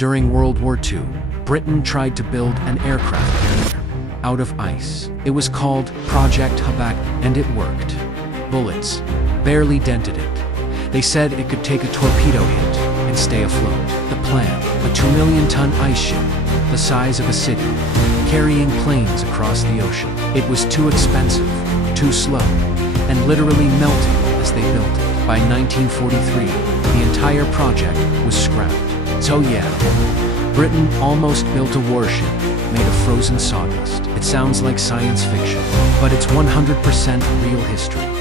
During World War II, Britain tried to build an aircraft carrier out of ice. It was called Project Habakkuk, and it worked. Bullets barely dented it. They said it could take a torpedo hit and stay afloat. The plan, a 2 million-ton ice ship, the size of a city, carrying planes across the ocean. It was too expensive, too slow, and literally melting as they built it. By 1943, the entire project was scrapped. So yeah, Britain almost built a warship made of frozen sawdust. It sounds like science fiction, but it's 100% real history.